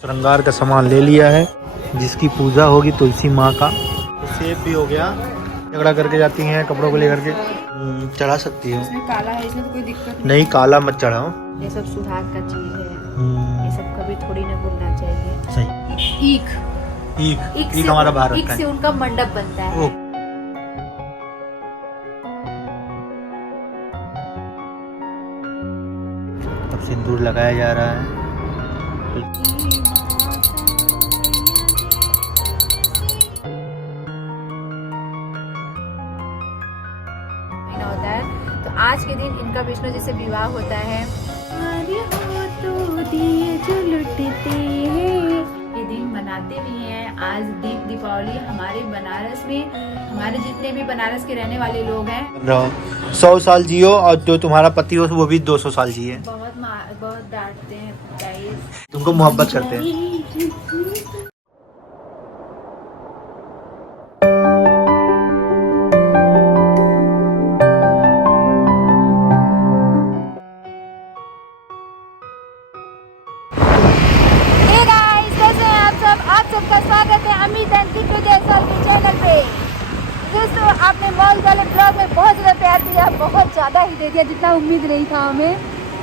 श्रृंगार का सामान ले लिया है, जिसकी पूजा होगी तुलसी माँ का। तो सेब भी हो गया, झगड़ा करके जाती हैं कपड़ों को लेकर के। चढ़ा सकती हो। इसमें काला है, इसमें तो कोई दिक्कत नहीं, काला मत चढ़ाओ। ये सब सुधार का चीज है, ये सब कभी थोड़ी ना भूलना चाहिए। सही। ईख हमारा भारत ईख का से है। उनका मंडप बनता है। अब सिंदूर लगाया जा रहा है। होता है तो आज के दिन इनका विष्णु जी से विवाह होता है। ये दिन मनाते भी हैं। आज दीपावली हमारे बनारस में, हमारे जितने भी बनारस के रहने वाले लोग हैं, 100 साल जियो और जो तुम्हारा पति हो वो भी 200 साल जिए। बहुत डांटते हैं गाइस, तुमको मोहब्बत करते हैं। आप सबका स्वागत है अमित एंड टिट्टू जयसवाल के चैनल पे। दोस्तों, आपने मॉल वाले ब्लॉग में बहुत ज़्यादा प्यार दिया, बहुत ज़्यादा ही दे दिया, जितना उम्मीद नहीं था हमें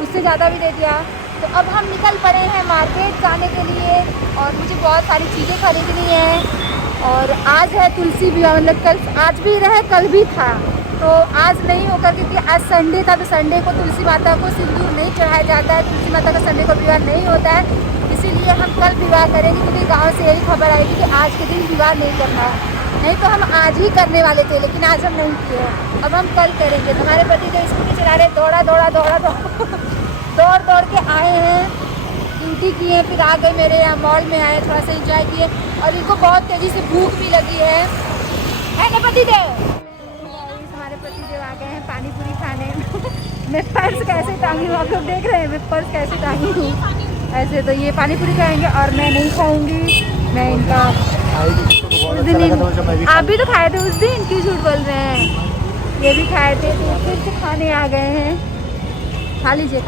उससे ज़्यादा भी दे दिया। तो अब हम निकल पड़े हैं मार्केट जाने के लिए और मुझे बहुत सारी चीज़ें खरीदनी है। और आज है तुलसी विवाह, मतलब कल, आज भी रहे कल भी था, तो आज नहीं होकर क्योंकि आज संडे था, तो संडे को तुलसी माता को सिंदूर नहीं चढ़ाया जाता है। तुलसी माता का संडे को विवाह नहीं होता है, इसीलिए हम कल विवाह करेंगे क्योंकि गांव से यही खबर आएगी कि आज के दिन विवाह नहीं करना है। नहीं तो हम आज ही करने वाले थे, लेकिन आज हम नहीं किए, अब हम कल करेंगे। तो हमारे पति जो स्कूटी चला रहे, दौड़ के आए हैं, ड्यूटी किए, फिर आ गए मेरे यहाँ मॉल में आए, थोड़ा सा इंजॉय किए और इनको बहुत तेज़ी से भूख भी लगी है ना पति देव? हमारे पति देव आ गए हैं पानी पूरी खाने। मैं पर्स कैसे टांगी हूँ, आप लोग देख रहे हैं मैं पर्स कैसे टांगी हूँ ऐसे। तो ये पानी पूरी खाएंगे और मैं नहीं खाऊंगी। मैं इनका उस दिन आप भी तो खाए थे उस दिन, क्यों झूठ बोल रहे हैं? ये भी खाए थे, तो फिर से खाने आ गए हैं। खा लीजिए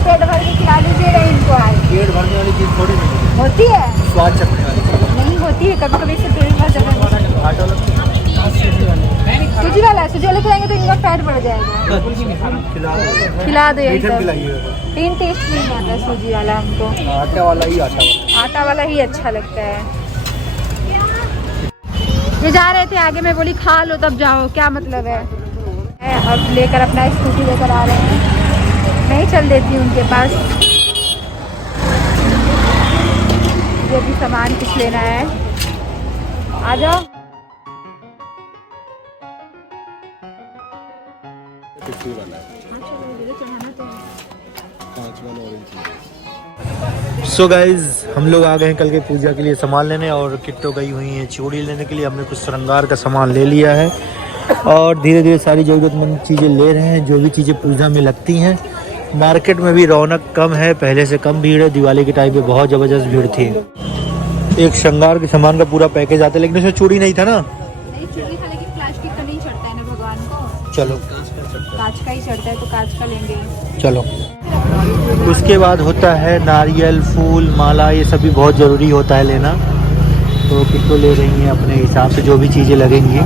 पेट भर के खिला लीजिएगा इनको। आज पेट भरने वाली चीज थोड़ी नहीं होती है, स्वाद चखने वाली नहीं होती है, कभी कभी से पेट भर जाता है। सूजी वाला खिलाएंगे तो इनका फैट बढ़ जाएगा। खिला दो यही सब। तीन टेस्ट नहीं आता सूजी वाला हमको, आटा वाला ही अच्छा लगता है। ये जा रहे थे आगे, मैं बोली खा लो तब जाओ, क्या मतलब है। अब लेकर अपना स्कूटी लेकर आ रहे हैं, नहीं चल देती उनके पास। ये भी सामान कुछ लेना है, आ जाओ। सो गाइज, हम लोग आ गए हैं कल के पूजा के लिए सामान लेने और किट्टो गई हुई है चूड़ी लेने के लिए। हमने कुछ श्रृंगार का सामान ले लिया है और धीरे धीरे सारी ज़रूरतमंद चीज़ें ले रहे हैं, जो भी चीज़ें पूजा में लगती हैं। मार्केट में भी रौनक कम है, पहले से कम भीड़ है। दिवाली के टाइम पे बहुत ज़बरदस्त भीड़ थी। एक श्रृंगार के सामान का पूरा पैकेज आता है, लेकिन उसमें चूड़ी नहीं था ना। नहीं चूड़ी था, लेकिन प्लास्टिक का नहीं चढ़ता है ना भगवान को। चलो कांच का ही चढ़ता है, तो कांच का लेंगे। चलो। उसके बाद होता है नारियल, फूल, माला, ये सब भी बहुत ज़रूरी होता है लेना। तो किट्टो ले रही हैं अपने हिसाब से जो भी चीज़ें लगेंगी।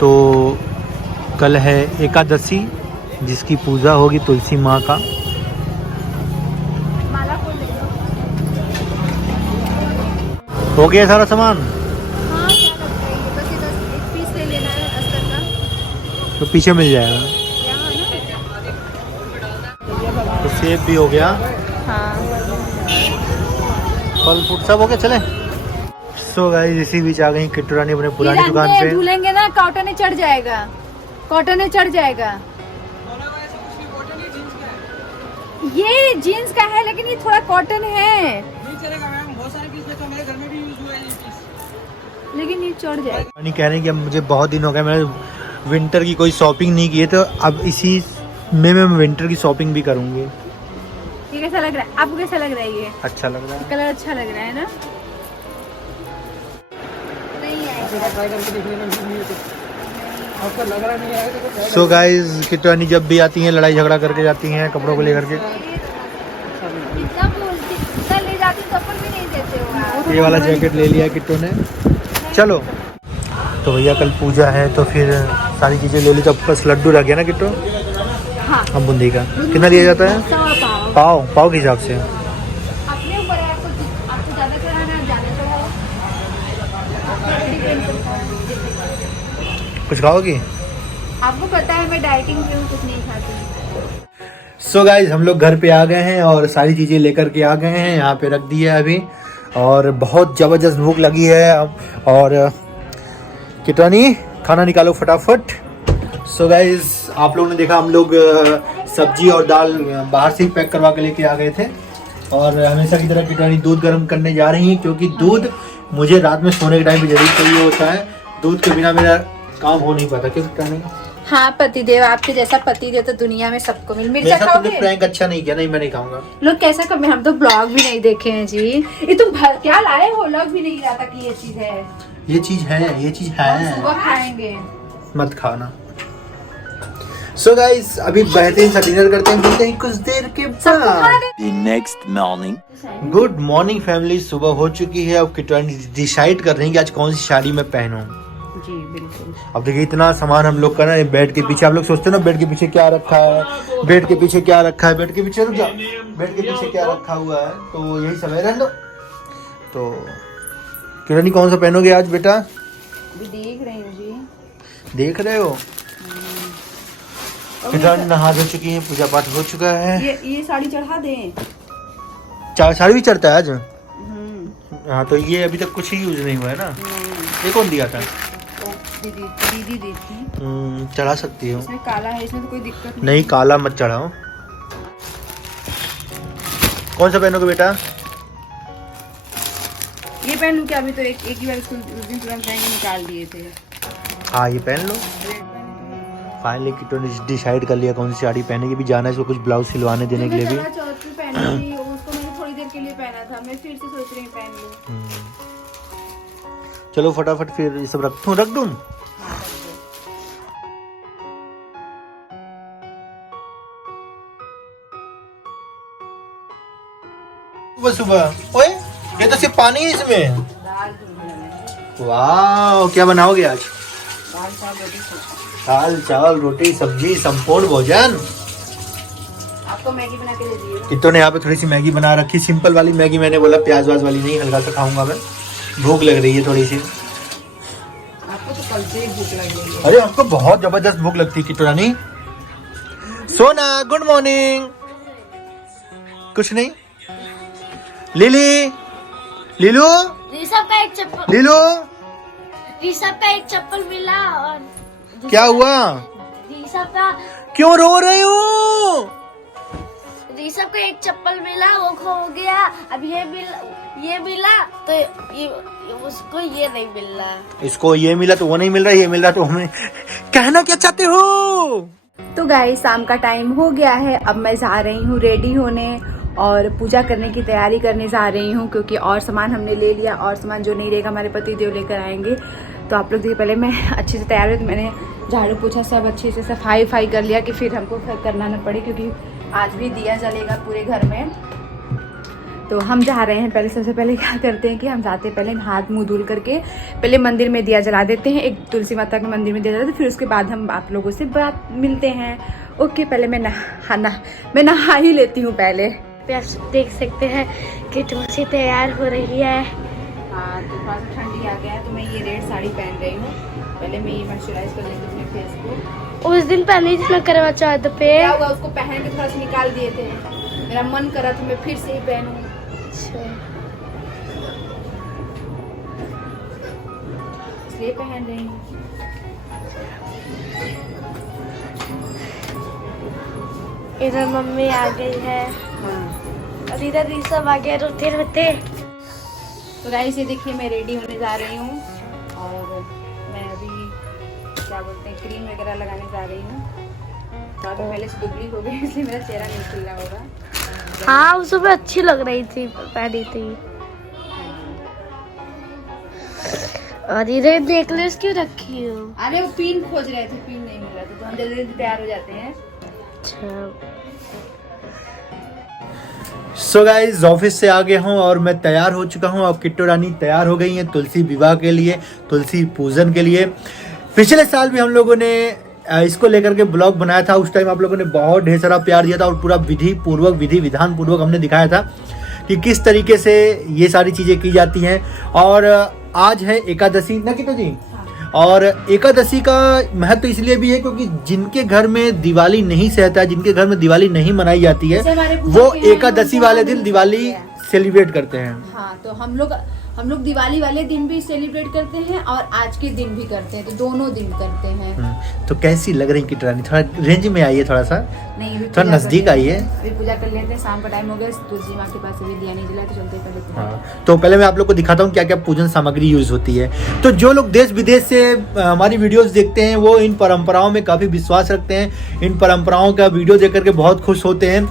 तो कल है एकादशी, जिसकी पूजा होगी तुलसी माँ का। हो गया सारा सामान। हाँ, क्या लगता है ये, बस ये 10 पीस ले लेना है अस्तर का। तो पीछे मिल जाएगा। तो सेब भी हो गया, हाँ। फल फ्रूट सब हो गया। चले। सो गाइस, इसी बीच आ गई किट्टू रानी अपने पुरानी दुकान पे। धुलेंगे ना, कॉटन चढ़ जाएगा, कॉटन चढ़ जाएगा। ये जीन्स का है, लेकिन ये थोड़ा कॉटन है। नहीं चलेगा मैम, बहुत सारे पीस लेते हैं, मेरे घर में भी यूज हुआ है ये पीस, लेकिन ये चढ़ जाएगा। रानी कह रही कि अब मुझे बहुत दिन हो गए, मैंने विंटर की कोई शॉपिंग नहीं की है, तो अब इसी में मैं विंटर की शॉपिंग भी करूंगी। ये कैसा लग रहा है आपको? कैसा लग रहा है ये? अच्छा लग रहा है, कलर अच्छा लग रहा है ना? नहीं आएगा। सो गाइस किटवानी जब भी आती हैं लड़ाई झगड़ा करके जाती हैं कपड़ों को लेकर के। जितना ले जाती तब भी नहीं देते हो आप। ये वाला जैकेट ले लिया किट्टू ने। चलो तो भैया कल पूजा है तो फिर सारी चीज़ें ले ली। तो बस लड्डू रह गया ना किट्टू। हाँ। हम बूंदी का कितना दिया जाता है? 100 पाव। पाव पाव के हिसाब से। अपने ऊपर है, आपको ज़्यादा कराना ज़्यादा कराओ। डिपेंड करता है। कुछ खाओगी? आपको पता है मैं डाइटिंग पे हूँ, कुछ नहीं खाती। सो गाइज हम लोग घर पे आ गए हैं और सारी चीज़ें लेकर के आ गए हैं। यहाँ पे रख दी है अभी और बहुत ज़बरदस्त भूख लगी है अब। और किटवानी खाना निकालो फटाफट। सो गाइज आप लोगों ने देखा हम लोग सब्जी और दाल बाहर से ही पैक करवा के लेके आ गए थे। और हमेशा की तरह किटवानी दूध गर्म करने जा रही है क्योंकि दूध मुझे रात में सोने के टाइम पे जरूर चाहिए होता है। दूध के बिना मेरा काम हो नहीं पाता। क्यों किटवानी? हाँ पतिदेव, आपके जैसा पतिदेव तो दुनिया में सबको मिल। मिर्चा तुमने खाओगे? प्रैंक अच्छा नहीं किया। नहीं मैं नहीं खाऊंगा। लोग कैसा कमें, हम तो ब्लॉग भी नहीं देखे हैं जी। ये तुम क्या लाए हो? लग भी नहीं रहा था कि ये चीज है। ये चीज है, ये चीज है। सुबह खाएंगे। मत खाना। सो गाइस अभी बेहतरीन सा डिनर करते हैं, मिलते हैं कुछ देर के बाद। The next morning. Good morning family. सुबह हो चुकी है। अब किटवानी डिसाइड कर रही है कि आज कौन सी साड़ी मैं पहनूं। जी बिल्कुल। अब देखिए इतना सामान हम लोग का ना बेड के पीछे। आप लोग सोचते हैं ना बेड के पीछे क्या रखा है, बेड के पीछे क्या रखा है, बेड के पीछे रुक जा, बेड के पीछे क्या रखा हुआ है। तो यही सब है। रहने दो। तो किटवानी कौन सा पहनोगे आज बेटा? अभी देख रही हूँ जी। देख रहे हो? किटवानी नहा धो चुकी है, पूजा पाठ हो चुका है। ये साड़ी चढ़ा दें। साड़ी भी चढ़ता है आज? हाँ तो ये अभी तक कुछ ही यूज नहीं हुआ है ना। ये कौन दिया था? दीदी दी थी। चढ़ा सकती हो। इसमें काला है, इसमें तो कोई दिक्कत नहीं काला मत चढ़ाओ। कौन सा पहनोगे बेटा? ये पहन लूं क्या? अभी तो एक ही बार स्कूल उस दिन तुरंत जाएंगे निकाल दिए थे। हाँ ये पहन लो। फाइनली किटो ने डिसाइड कर लिया कौन सी साड़ी पहनेगी। भी जाना है इसको कुछ ब्लाउज सिलवाने देने के लिए भी। चौथ पे पहनी थी, उसको मैंने थोड़ी देर के लिए पहना था। मैं फिर से सोच रही हूँ पहन लूं। चलो फटाफट फिर ये सब रख दूं। सुबह सुबह ओए ये तो सिर्फ पानी है इसमें। वाह क्या बनाओगे आज? दाल चावल रोटी सब्जी संपूर्ण भोजन। आपको मैगी बना के दे दी है। किट्टू ने यहाँ पे थोड़ी सी मैगी बना रखी, सिंपल वाली मैगी। मैंने बोला प्याज वाज वाली नहीं, हल्का सा खाऊंगा मैं। भूख लग रही है थोड़ी सी। आपको तो कल से ही भूख लग रही है। अरे आपको बहुत जबरदस्त भूख लगती है किट्टू रानी। सोना गुड मॉर्निंग। कुछ नहीं। लिली लीलू ऋषभ का एक चप्पल लीलू ऋषभ का एक चप्पल मिला और क्या हुआ? ऋषभ का क्यों रो रहे हो? ऋषभ का एक चप्पल मिला, वो खो गया। अब ये मिला तो ये उसको ये नहीं मिल रहा। इसको ये मिला तो वो नहीं मिल रहा, ये मिल रहा तो हमें। कहना क्या चाहते हो? तो गाइस शाम का टाइम हो गया है। अब मैं जा रही हूँ रेडी होने और पूजा करने की तैयारी करने जा रही हूँ क्योंकि और सामान हमने ले लिया। और सामान जो नहीं रहेगा हमारे पति देव लेकर आएंगे। तो आप लोग देखिए पहले मैं अच्छे से तैयार हुई तो मैंने झाड़ू पोछा सब अच्छे से सफाई कर लिया कि फिर हमको करना ना पड़े क्योंकि आज भी दिया जलेगा पूरे घर में। तो हम जा रहे हैं। पहले सबसे पहले क्या करते हैं कि हम जाते पहले हाथ मुंह धुल करके पहले मंदिर में दिया जला देते हैं। एक तुलसी माता के मंदिर में दिया जलाते हैं, फिर उसके बाद हम आप लोगों से बात मिलते हैं। ओके पहले मैं नहा ही लेती हूँ पहले। आप देख सकते हैं कि तुलसी तैयार हो रही है। हाँ तो थोड़ा सा ठंडी आ गया है तो मैं ये रेड साड़ी पहन रही हूँ। पहले मैं ये मॉइस्चराइज कर लेती हूँ अपने फेस को। उस दिन पहले मैं करवा चौथ पे क्या हुआ, उसको पहन के थोड़ा सा निकाल दिए थे। मेरा मन करा था मैं फिर से ही पहनूं। इसलिए पहन रही हूँ। इधर मम्मी आ गई है और इधर ऋषभ आ गया रोते रोते। तो गाइस ये देखिए मैं रेडी होने जा रही हूँ और मैं अभी क्या बोलते हैं क्रीम वगैरह लगाने जा रही हूँ। तो अभी पहले से दुबली हो गई इसलिए मेरा चेहरा नहीं खिल रहा होगा। हाँ उस सुबह अच्छी लग रही थी पहनी थी। और ये नेकलेस क्यों रखी हो? अरे वो पिन खोज रहे थे, पिन नहीं मिल रहा था तो हम जल्दी जल्दी तैयार हो जाते हैं। अच्छा, सो गाइज ऑफिस से आ गया हूँ और मैं तैयार हो चुका हूँ। अब किट्टू रानी तैयार हो गई हैं तुलसी विवाह के लिए, तुलसी पूजन के लिए। पिछले साल भी हम लोगों ने इसको लेकर के ब्लॉग बनाया था। उस टाइम आप लोगों ने बहुत ढेर सारा प्यार दिया था और पूरा विधि विधान पूर्वक हमने दिखाया था कि किस तरीके से ये सारी चीज़ें की जाती हैं। और आज है एकादशी ना किट्टू जी, और एकादशी का महत्व इसलिए भी है क्योंकि जिनके घर में दिवाली नहीं सहता है, जिनके घर में दिवाली नहीं मनाई जाती है, वो एकादशी वाले दिन दिवाली सेलिब्रेट करते हैं। हाँ, तो हम लोग दिवाली वाले दिन भी सेलिब्रेट करते हैं और आज के दिन भी करते हैं, तो दोनों दिन करते हैं। तो कैसी लग रही किट्टू रानी? थोड़ा रेंज में आइए, थोड़ा सा नहीं, थोड़ा नजदीक आइए। अभी पूजा कर लेते हैं, शाम का टाइम हो गया, तुलसी माँ के पास अभी दिया नहीं जला तो चलते पहले। हाँ, तो पहले मैं आप लोग को दिखाता हूँ क्या क्या पूजन सामग्री यूज होती है। तो जो लोग देश विदेश से हमारी वीडियोस देखते हैं वो इन परंपराओं में काफ़ी विश्वास रखते हैं, इन परंपराओं का वीडियो देख करके बहुत खुश होते हैं।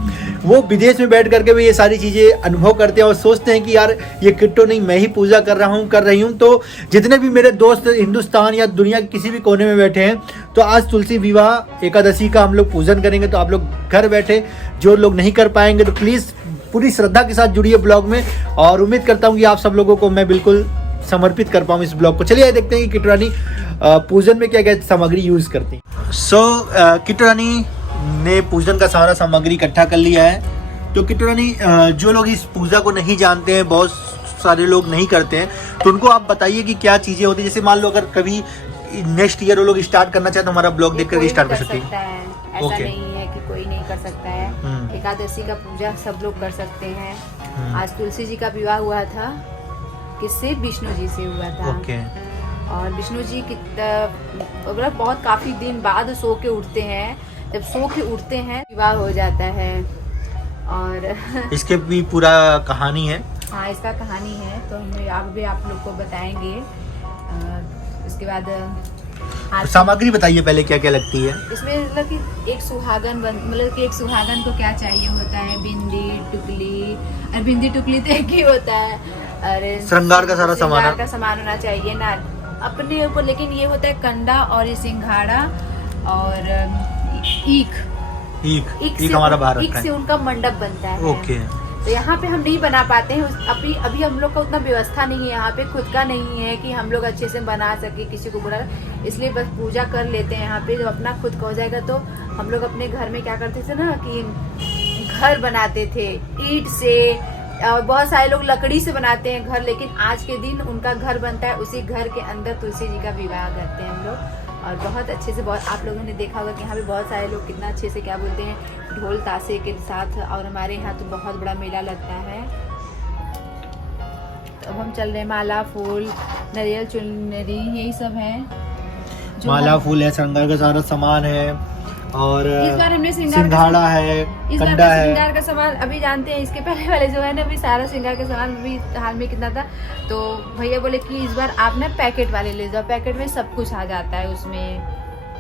वो विदेश में बैठ करके भी ये सारी चीज़ें अनुभव करते हैं और सोचते हैं कि यार ये किट्टू नहीं, मैं ही पूजा कर रही हूँ। तो जितने भी मेरे दोस्त हिंदुस्तान या दुनिया के किसी भी कोने में बैठे हैं, तो आज तुलसी विवाह एकादशी का हम लोग पूजन करेंगे। तो आप लोग घर बैठे जो लोग नहीं कर पाएंगे तो प्लीज़ पूरी श्रद्धा के साथ जुड़िए ब्लॉग में, और उम्मीद करता हूँ कि आप सब लोगों को मैं बिल्कुल समर्पित कर पाऊँ इस ब्लॉग को। चलिए देखते हैं कि किट्टू रानी पूजन में क्या क्या सामग्री यूज करती हैं। सो किट्टू रानी ने पूजन का सारा सामग्री इकट्ठा कर लिया है। तो किट्टू रानी, जो लोग इस पूजा को नहीं जानते हैं, बहुत सारे लोग नहीं करते हैं, तो उनको आप बताइए कि क्या चीजें होती है। जैसे मान लो अगर कभी नेक्स्ट ईयर वो लोग स्टार्ट करना चाहे तो हमारा ब्लॉग देख कर स्टार्ट कर सकते हैं। ऐसा नहीं है कि कोई नहीं कर सकता है। एकादशी का पूजा सब लोग कर सकते हैं। आज तुलसी जी का विवाह हुआ था, किससे? विष्णु जी से हुआ था। और विष्णु जी की बहुत काफी दिन बाद सो के उठते हैं, जब सो के उठते हैं विवाह हो जाता है। और इसके भी पूरा कहानी है। हाँ, इसका कहानी है, तो हम आप भी आप लोग को बताएंगे। उसके बाद तो सामग्री बताइए पहले क्या क्या लगती है इसमें। मतलब कि एक सुहागन एक सुहागन को क्या चाहिए होता है? बिंदी टुकली, और बिंदी टुकली तो एक ही होता है, अरे श्रृंगार का सारा सामान होना चाहिए ना अपने ऊपर। लेकिन ये होता है कंडा और ये सिंघाड़ा और ईख हमारा बाहर ईख से उनका मंडप बनता है। ओके। तो यहाँ पे हम नहीं बना पाते हैं, अभी हम लोग का उतना व्यवस्था नहीं है, यहाँ पे खुद का नहीं है कि हम लोग अच्छे से बना सके, किसी को बुला, इसलिए बस पूजा कर लेते हैं यहाँ पे। जब अपना खुद का हो जाएगा तो हम लोग अपने घर में क्या करते थे ना कि घर बनाते थे ईंट से, और बहुत सारे लोग लकड़ी से बनाते हैं घर। लेकिन आज के दिन उनका घर बनता है, उसी घर के अंदर तुलसी जी का विवाह करते हैं हम लोग। और बहुत अच्छे से, बहुत आप लोगों ने देखा होगा कि यहाँ पे बहुत सारे लोग कितना अच्छे से क्या बोलते हैं, ढोल ताशे के साथ। और हमारे यहाँ तो बहुत बड़ा मेला लगता है। तो अब हम चल रहे हैं, माला फूल नारियल चुनरी यही सब है। माला फूल है, श्रृंगार का सारा सामान है, और इस बार हमने सिंघाड़ा है, कंडा है। श्रृंगार का सामान अभी जानते हैं, इसके पहले वाले जो है ना, अभी सारा श्रृंगार का सामान अभी हाल में कितना था, तो भैया बोले कि इस बार आप ना पैकेट वाले ले जाओ, पैकेट में सब कुछ आ जाता है उसमें।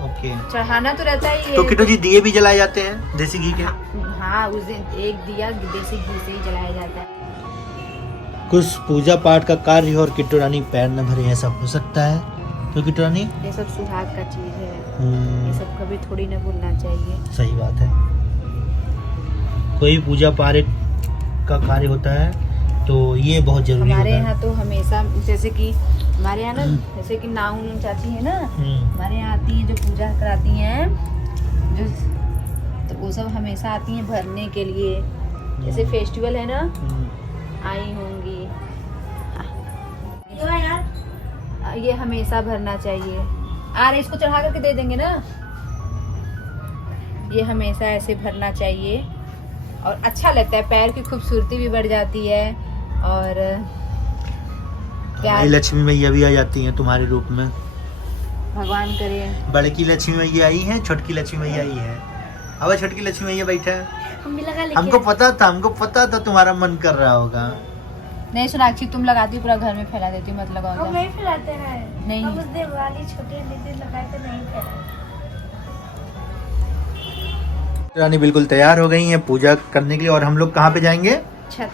ओके। चढ़ाना तो रहता ही। तो किट्टू जी दिए भी जलाए जाते हैं देसी घी के? हाँ, उस दिन एक दिया देसी घी से ही जलाया जाता है। कुछ पूजा पाठ का कार्य और किट्टू रानी पैर न भरे, ऐसा हो सकता है? तो किट्टू रानी, ये सब सुहाग का चीज है, ये सब कभी थोड़ी ना भूलना चाहिए। सही बात है। कोई पूजा पाठ का कार्य होता है तो ये बहुत जरूरी हमारे होता है। यहाँ तो हमेशा, जैसे कि हमारे यहाँ ना, जैसे कि नाउन चाची है ना, हमारे यहाँ आती है जो पूजा कराती हैं, जो तो वो सब हमेशा आती हैं भरने के लिए। जैसे फेस्टिवल है ना, आई होंगी, ये हमेशा भरना चाहिए। अरे इसको चढ़ा करके दे देंगे ना, ये हमेशा ऐसे भरना चाहिए और अच्छा लगता है, पैर की खूबसूरती भी बढ़ जाती है। और हमारी लक्ष्मी मैया भी आ जाती हैं तुम्हारे रूप में, भगवान करे। बड़की लक्ष्मी मैया आई है, छोटकी लक्ष्मी मैया आई है। अब छोटकी लक्ष्मी मैया बैठा है, हमको पता था तुम्हारा मन कर रहा होगा। नहीं सोनाक्षी, तुम लगाती पूरा घर में फैला देती, मत लगाओ। हम नहीं फैलाते हैं, नहीं, हम उस दिवाली छोटे दीदी लगाए तो नहीं फैलाते। रानी बिल्कुल तैयार हो गई हैं पूजा करने के लिए, और हम लोग कहाँ पे जाएंगे?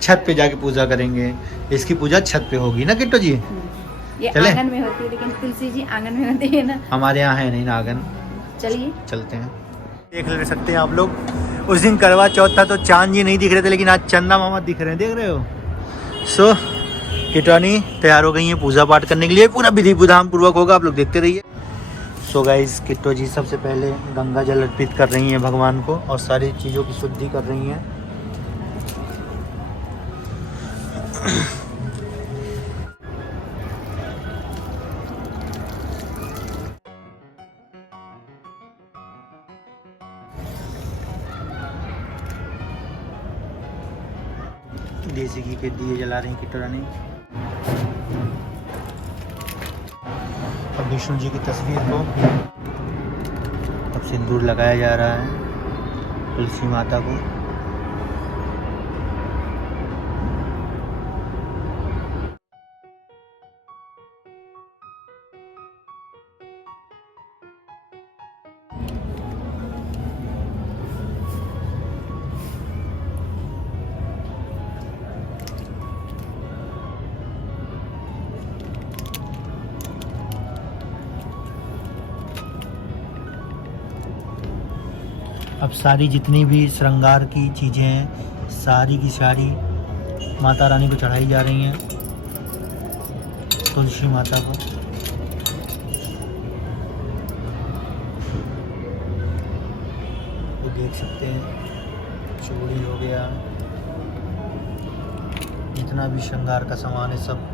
छत पे जाके पूजा करेंगे। इसकी पूजा छत पे होगी ना किट्टू जी? ये चले? आंगन में होती है, लेकिन तुलसी जी आंगन में होती है ना। हमारे यहाँ है नहीं नागन। चलिए चलते हैं। देख ले सकते हैं आप लोग, उस दिन करवा चौथ था तो चांद जी नहीं दिख रहे थे, लेकिन आज चंदा मामा दिख रहे हैं, देख रहे हो। सो किटरानी तैयार हो गई है पूजा पाठ करने के लिए, पूरा विधि विधान पूर्वक होगा, आप लोग देखते रहिए। सो गाइस किट्टो जी सबसे पहले गंगा जल अर्पित कर रही हैं भगवान को और सारी चीज़ों की शुद्धि कर रही हैं। देसी घी के दिए जला रही किट्टो रानी। अब विष्णु जी की तस्वीर को अब सिंदूर लगाया जा रहा है तुलसी माता को। अब सारी जितनी भी श्रृंगार की चीज़ें हैं सारी की सारी माता रानी को चढ़ाई जा रही हैं, तुलसी माता को। तो देख सकते हैं चूड़ी हो गया, जितना भी श्रृंगार का सामान है सब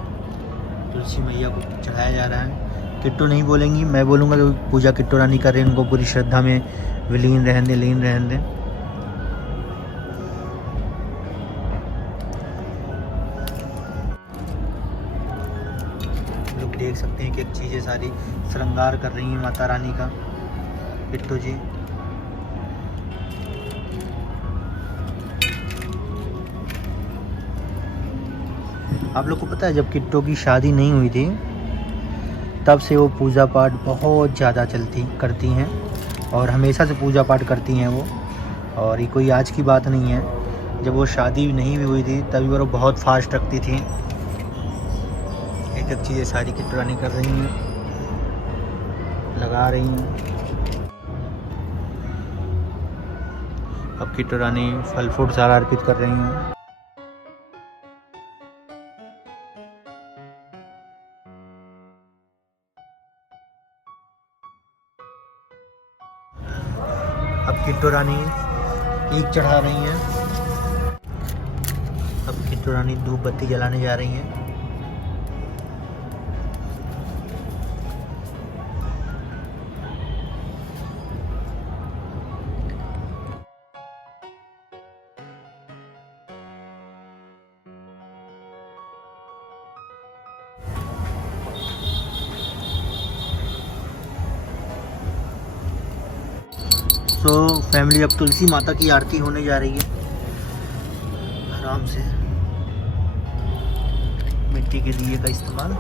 तुलसी मैया को चढ़ाया जा रहा है। किट्टू नहीं बोलेंगी, मैं बोलूँगा कि पूजा किट्टू रानी कर रहे हैं, उनको पूरी श्रद्धा में विलीन रहने दें, लीन रहने दें। लोग देख सकते हैं कि एक चीज़ें सारी श्रृंगार कर रही हैं माता रानी का किट्टू जी। आप लोग को पता है जब किट्टू की शादी नहीं हुई थी तब से वो पूजा पाठ बहुत ज़्यादा करती हैं और हमेशा से पूजा पाठ करती हैं वो, और ये कोई आज की बात नहीं है। जब वो शादी नहीं भी हुई थी तभी वो बहुत फास्ट रखती थी। एक एक चीज़ें सारी किट्टू रानी कर रही हैं, लगा रही हैं। अब किट्टू रानी फल फ्रूट सारा अर्पित कर रही हैं। अब किट्टू रानी ईख चढ़ा रही हैं। अब किट्टू रानी धूप बत्ती जलाने जा रही हैं। तो फैमिली अब तुलसी माता की आरती होने जा रही है। आराम से मिट्टी के दिए का इस्तेमाल।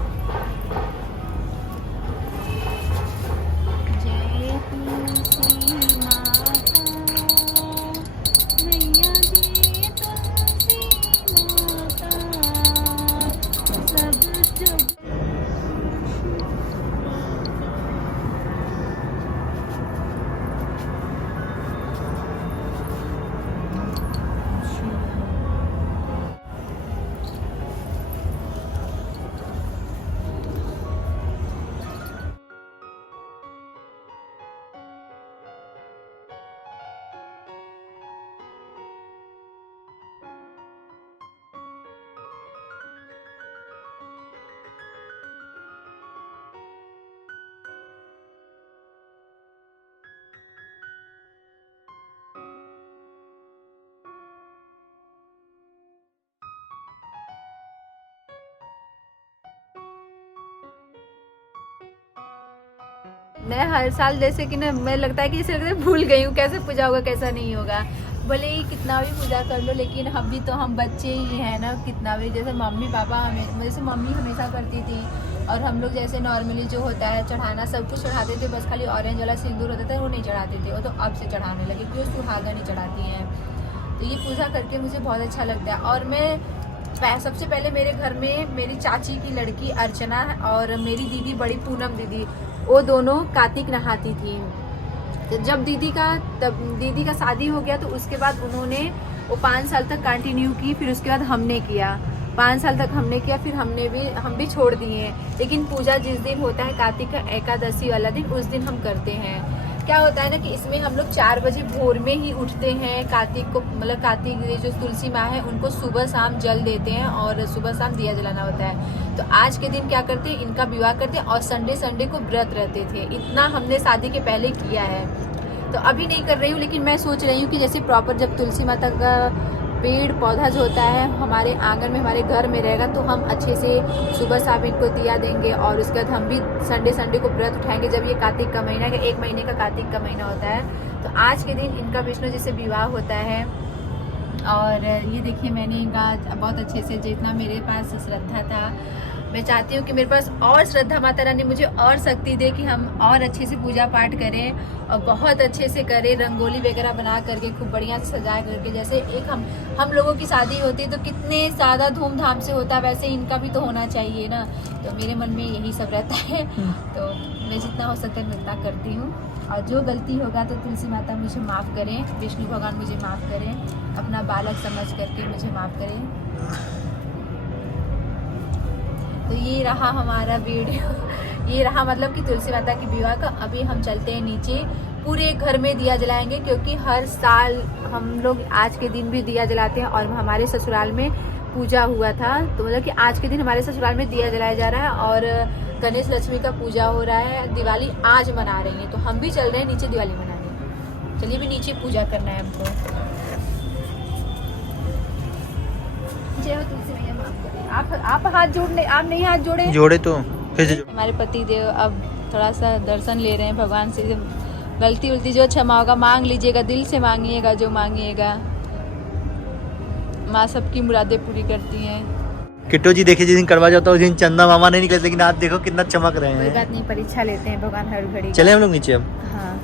मैं हर साल जैसे कि ना मैं लगता है कि इसे लगता है भूल गई हूँ कैसे पूजा होगा कैसा नहीं होगा। भले ही कितना भी पूजा कर लो लेकिन हम भी तो हम बच्चे ही हैं ना। कितना भी जैसे मम्मी पापा हमें जैसे मम्मी हमेशा करती थी और हम लोग जैसे नॉर्मली जो होता है चढ़ाना सब कुछ चढ़ाते थे, बस खाली ऑरेंज वाला सिंदूर होता था वो नहीं चढ़ाते थे। वो तो अब से चढ़ाने लगे क्योंकि सुहागा नहीं चढ़ाती हैं। तो ये पूजा करके मुझे बहुत अच्छा लगता है। और मैं सबसे पहले मेरे घर में मेरी चाची की लड़की अर्चना और मेरी दीदी बड़ी पूनम दीदी, वो दोनों कार्तिक नहाती थी। तो जब दीदी का शादी हो गया तो उसके बाद उन्होंने वो 5 साल तक कंटिन्यू की, फिर उसके बाद हमने किया, 5 साल तक हमने किया, फिर हम भी छोड़ दिए। लेकिन पूजा जिस दिन होता है कार्तिक का एकादशी वाला दिन, उस दिन हम करते हैं। क्या होता है ना कि इसमें हम लोग 4 बजे भोर में ही उठते हैं। कार्तिक को मतलब कार्तिक जो तुलसी माँ है उनको सुबह शाम जल देते हैं और सुबह शाम दिया जलाना होता है। तो आज के दिन क्या करते हैं, इनका विवाह करते हैं और संडे को व्रत रहते थे। इतना हमने शादी के पहले किया है, तो अभी नहीं कर रही हूँ। लेकिन मैं सोच रही हूँ कि जैसे प्रॉपर जब तुलसी माता का पेड़ पौधा जो होता है हमारे आंगन में हमारे घर में रहेगा तो हम अच्छे से सुबह शाम इनको दिया देंगे और उसके बाद हम भी संडे को व्रत उठाएंगे। जब ये कार्तिक का महीना है, 1 महीने का कार्तिक का महीना होता है, तो आज के दिन इनका विष्णु जी से विवाह होता है। और ये देखिए मैंने इनका बहुत अच्छे से, जितना मेरे पास श्रद्धा था, मैं चाहती हूँ कि मेरे पास और श्रद्धा माता रानी मुझे और शक्ति दे कि हम और अच्छे से पूजा पाठ करें और बहुत अच्छे से करें, रंगोली वगैरह बना करके खूब बढ़िया से सजा करके। जैसे एक हम लोगों की शादी होती है तो कितने ज़्यादा धूमधाम से होता है, वैसे इनका भी तो होना चाहिए ना। तो मेरे मन में यही सब रहता है, तो मैं जितना हो सकता है मैं इतना करती हूँ। और जो गलती होगा तो तुलसी माता मुझे माफ़ करें, विष्णु भगवान मुझे माफ़ करें, अपना बालक समझ करके मुझे माफ़ करें। तो ये रहा हमारा वीडियो, ये रहा मतलब कि तुलसी माता की विवाह का। अभी हम चलते हैं नीचे, पूरे घर में दिया जलाएंगे क्योंकि हर साल हम लोग आज के दिन भी दिया जलाते हैं। और हमारे ससुराल में पूजा हुआ था, तो मतलब कि आज के दिन हमारे ससुराल में दिया जलाया जा रहा है और गणेश लक्ष्मी का पूजा हो रहा है। दिवाली आज मना रही है, तो हम भी चल रहे हैं नीचे दिवाली मनाने। चलिए भी नीचे पूजा करना है हमको। जय हो तुलसी मैया, माफ करिए। आप हाथ जोड़ने, आप नहीं हाथ जोड़े तो फिर से हमारे पति देव अब थोड़ा सा दर्शन ले रहे हैं भगवान से। गलती उल्टी जो क्षमा होगा मांग लीजिएगा, दिल से मांगिएगा, जो मांगिएगा। माँ सबकी मुरादें पूरी करती हैं। किट्टू जी देखिए, जिस दिन करवा जाता है उस दिन चंदा मामा नहीं निकलते, लेकिन आप देखो कितना चमक रहे हैं। कोई बात नहीं, परीक्षा लेते हैं भगवान हर घड़ी। चले हम लोग नीचे अब। हाँ।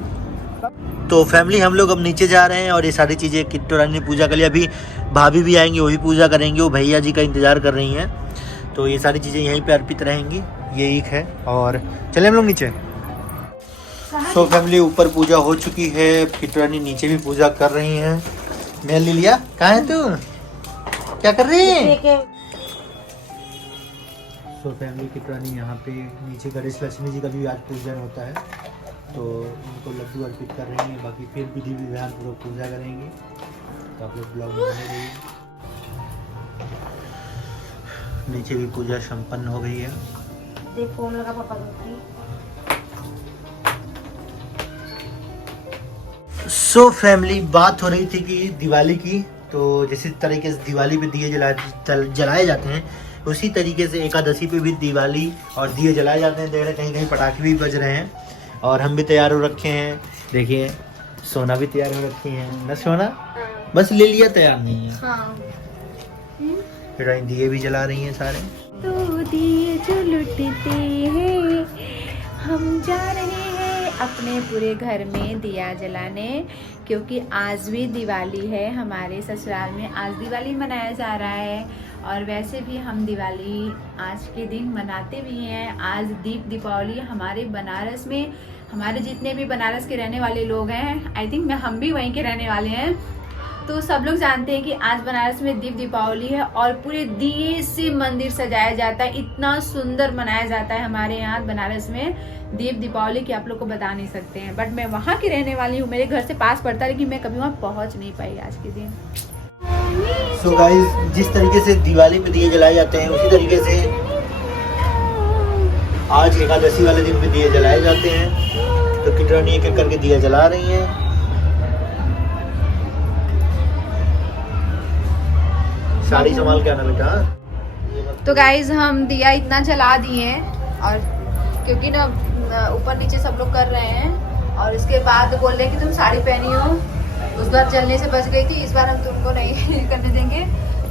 तो फैमिली हम लोग अब नीचे जा रहे हैं और ये सारी चीज़ें किट्टू रानी ने पूजा कर ली। अभी भाभी भी आएंगी, वो भी पूजा करेंगी, वो भैया जी का इंतज़ार कर रही हैं। तो ये सारी चीज़ें यहीं पे अर्पित रहेंगी, ये एक है। और चले हम लोग नीचे। सो फैमिली ऊपर पूजा हो चुकी है, किट्टू रानी नीचे भी पूजा कर रही हैं। मैं ले लिया, कहाँ है तू, क्या कर रही है? सो फैमिली किट्टू रानी यहाँ पे नीचे गणेश लक्ष्मी जी का भी आज पूजन होता है, तो उनको लड्डू अर्पित कर रही हैं। बाकी फिर विधि विधान पूर्वक पूजा करेंगे, तो आप लोग ब्लॉग में बने रहिए। नीचे भी पूजा संपन्न हो गई है। फोन लगा पापा को। सो फैमिली बात हो रही थी कि दिवाली की, तो जिस तरीके से दिवाली पे दिए जलाए जाते हैं उसी तरीके से एकादशी पे भी दिवाली और दिए जलाए जाते हैं। देख रहे कहीं कहीं पटाखे भी बज रहे हैं और हम भी तैयार हो रखे हैं। देखिए सोना भी तैयार हो रखी है ना, सोना बस ले लिया, तैयार नहीं है। हाँ। फिर दिए भी जला रही हैं सारे। तो दिए जो लुटते हैं, हम जा रहे हैं अपने पूरे घर में दिया जलाने, क्योंकि आज भी दिवाली है। हमारे ससुराल में आज दिवाली मनाया जा रहा है और वैसे भी हम दिवाली आज के दिन मनाते भी हैं। आज दीपावली हमारे बनारस में, हमारे जितने भी बनारस के रहने वाले लोग हैं, आई थिंक हम भी वहीं के रहने वाले हैं, तो सब लोग जानते हैं कि आज बनारस में दीपावली है और पूरे दिए से मंदिर सजाया जाता है। इतना सुंदर मनाया जाता है हमारे यहाँ बनारस में दीपावली की आप लोग को बता नहीं सकते हैं। बट मैं वहाँ की रहने वाली हूँ, मेरे घर से पास पड़ता है, लेकिन मैं कभी वहाँ पहुँच नहीं पाई आज के दिन। सो गाइस, जिस तरीके से दिवाली पे दिए जलाए जाते हैं उसी तरीके से आज एकादशी वाले दिन पे दिए जलाए जाते हैं। तो किट्टू रानी एक एक करके दिया जला रही हैं। साड़ी संभाल के आना बेटा। तो गाइज हम दिया इतना जला दिए और क्योंकि ना ऊपर नीचे सब लोग कर रहे हैं और इसके बाद बोल रहे हैं कि तुम साड़ी पहनी हो, उस बार जलने से बच गई थी, इस बार हम तुमको नहीं करने देंगे,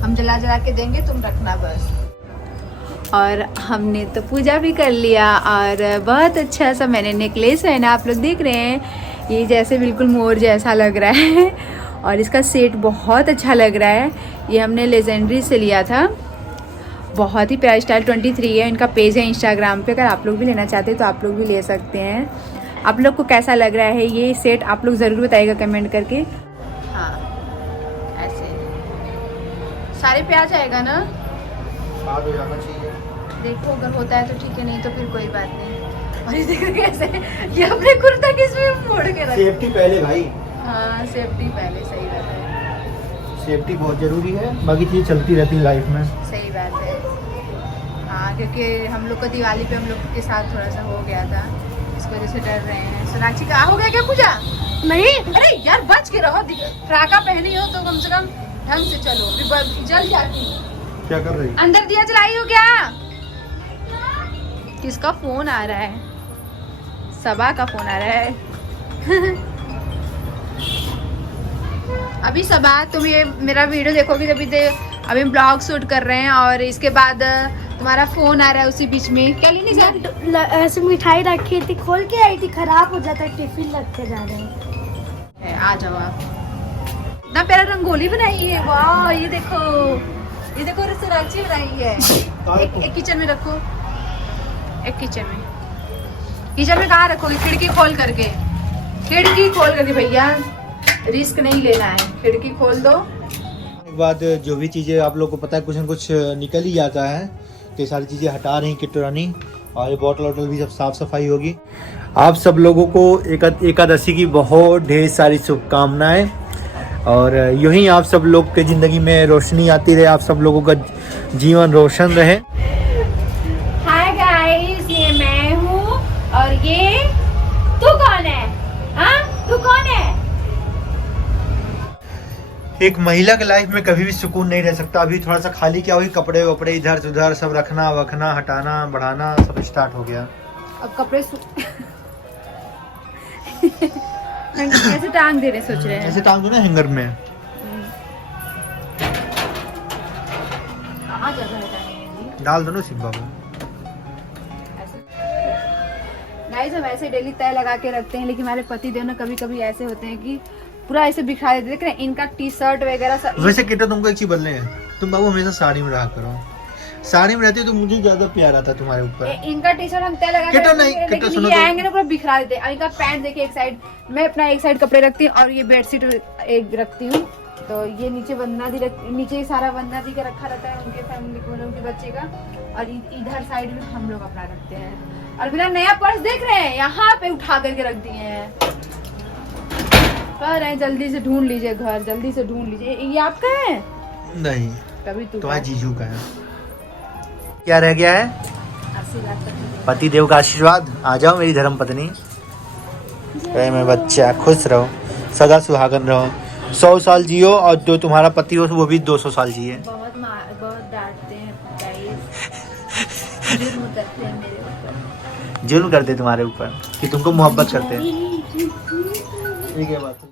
हम जला के देंगे, तुम रखना बस। और हमने तो पूजा भी कर लिया और बहुत अच्छा सा मैंने नेकलेस है ना, आप लोग देख रहे हैं, ये जैसे बिल्कुल मोर जैसा लग रहा है और इसका सेट बहुत अच्छा लग रहा है। ये हमने लेजेंडरी से लिया था। बहुत ही प्यारा स्टाइल 23 है। इनका पेज है इंस्टाग्राम पे, अगर आप लोग भी लेना चाहते हैं तो आप लोग भी ले सकते हैं। आप लोग को कैसा लग रहा है ये सेट, आप लोग ज़रूर बताइएगा कमेंट करके। हाँ ऐसे सारे पे आ जाएगा ना, बात हो जाना चाहिए। देखो अगर होता है तो ठीक है, नहीं तो फिर कोई बात नहीं। और ये देखो कैसे ये अपने कुर्ता किसमें मोड़ के रखा। सेफ्टी पहले भाई। हाँ सेफ्टी पहले, सही बात है। सेफ्टी बहुत जरूरी है, बाकी चीज़ चलती रहती है लाइफ में। सही बात है। हाँ क्योंकि हम लोग को दिवाली पे हम लोग के साथ थोड़ा सा हो गया था, इस वजह से डर रहे हैं। सोनाक्षी का हो गया क्या पूजा? नहीं, अरे यार बच के रहो, फ्राका पहनी हो तो कम से कम ढंग से चलो, जल जाती। क्या कर रही? अंदर दिया जलाई हो क्या? किसका फोन आ रहा है? सबा का फोन आ रहा है। अभी सबा तुम ये मेरा वीडियो देखोगी तभी अभी हम ब्लॉग शूट कर रहे हैं और इसके बाद तुम्हारा फोन आ रहा है उसी बीच में। क्या लेने जा रही? ऐसे मिठाई रखी थी, खोल के आई थी, खराब हो जाता है, टिफिन रख के जा रहे हैं। आ जाओ आप। इतना प्यारा रंगोली बनाई है, वाह। ये देखो सोनाक्षी बनाई है। एक किचन में रखो, एक किचन में कहाँ रखोगे? खिड़की खोल करके भैया, रिस्क नहीं लेना है, खिड़की खोल दो। एक बात, जो भी चीज़ें आप लोग को पता है कुछ न कुछ निकल ही जाता है, तो ये सारी चीज़ें हटा रही किट्टू रानी। और ये बॉटल वॉटल भी सब साफ सफाई होगी। आप सब लोगों को एकादशी की बहुत ढेर सारी शुभकामनाएं, और यूं ही आप सब लोग के ज़िंदगी में रोशनी आती रहे, आप सब लोगों का जीवन रोशन रहे। हाय गाइस, ये मैं हूँ और ये तू कौन है? हाँ तू कौन है? एक महिला के लाइफ में कभी भी सुकून नहीं रह सकता। अभी थोड़ा सा खाली क्या हुई, कपड़े वपड़े इधर से उधर सब रखना वखना, हटाना बढ़ाना सब स्टार्ट हो गया। अब कपड़े ऐसे टांग दे रहे, सोच रहे हैं ऐसे टांग दो ना हैंगर में। कहाँ जगह है टांगने की? डाल दो ना सिब्बा को। गाइस हम ऐसे डेली तय लगा के रखते हैं, लेकिन हमारे पति देव ना कभी कभी ऐसे होते हैं कि पूरा ऐसे बिखरा देते। देख रहे हैं इनका टी शर्ट वगैरह सब। वैसे किट्टू तुमको एक चीज बदले हैं, तुम बाबू हमेशा साड़ी में रहा करो। साड़ी में रहती हो तो मुझे ज्यादा प्यार आता तुम्हारे ऊपर। इनका टी शर्ट हम तय लगा के किट्टू रखते नहीं, हैं, किट्टू लेकिन सुनो ये तो। आएंगे ना पूरा बिखरा देते हैं। इनका पैंट देखिए एक साइड, मैं अपना एक साइड कपड़े रखती हूँ और ये बेडशीट एक रखती हूँ। तो ये नीचे वंदना दी नीचे सारा वंदना दी का रखा रहता है, उनके फैमिली को, उनके बच्चे का। और इधर साइड में हम लोग अपना रखते हैं। और मेरा नया पर्स देख रहे हैं, यहाँ पे उठा करके रख दिए हैं। कह रहे हैं जल्दी से ढूंढ लीजिए घर, जल्दी से ढूंढ लीजिए। ये आपका है? नहीं, कभी तुम्हारे जीजू का है। क्या रह गया है? आशीर्वाद। पति देव का आशीर्वाद। आ जाओ मेरी धर्म पत्नी। मैं बच्चा, खुश रहो, सदा सुहागन रहो, 100 साल जियो, और जो तुम्हारा पति हो वो भी 200 साल जिए। बहुत डांटते हैं गाइस, जुर्म करते हैं मेरे ऊपर, जुल्म करते तुम्हारे ऊपर कि तुमको मोहब्बत करते हैं। ठीक है बात।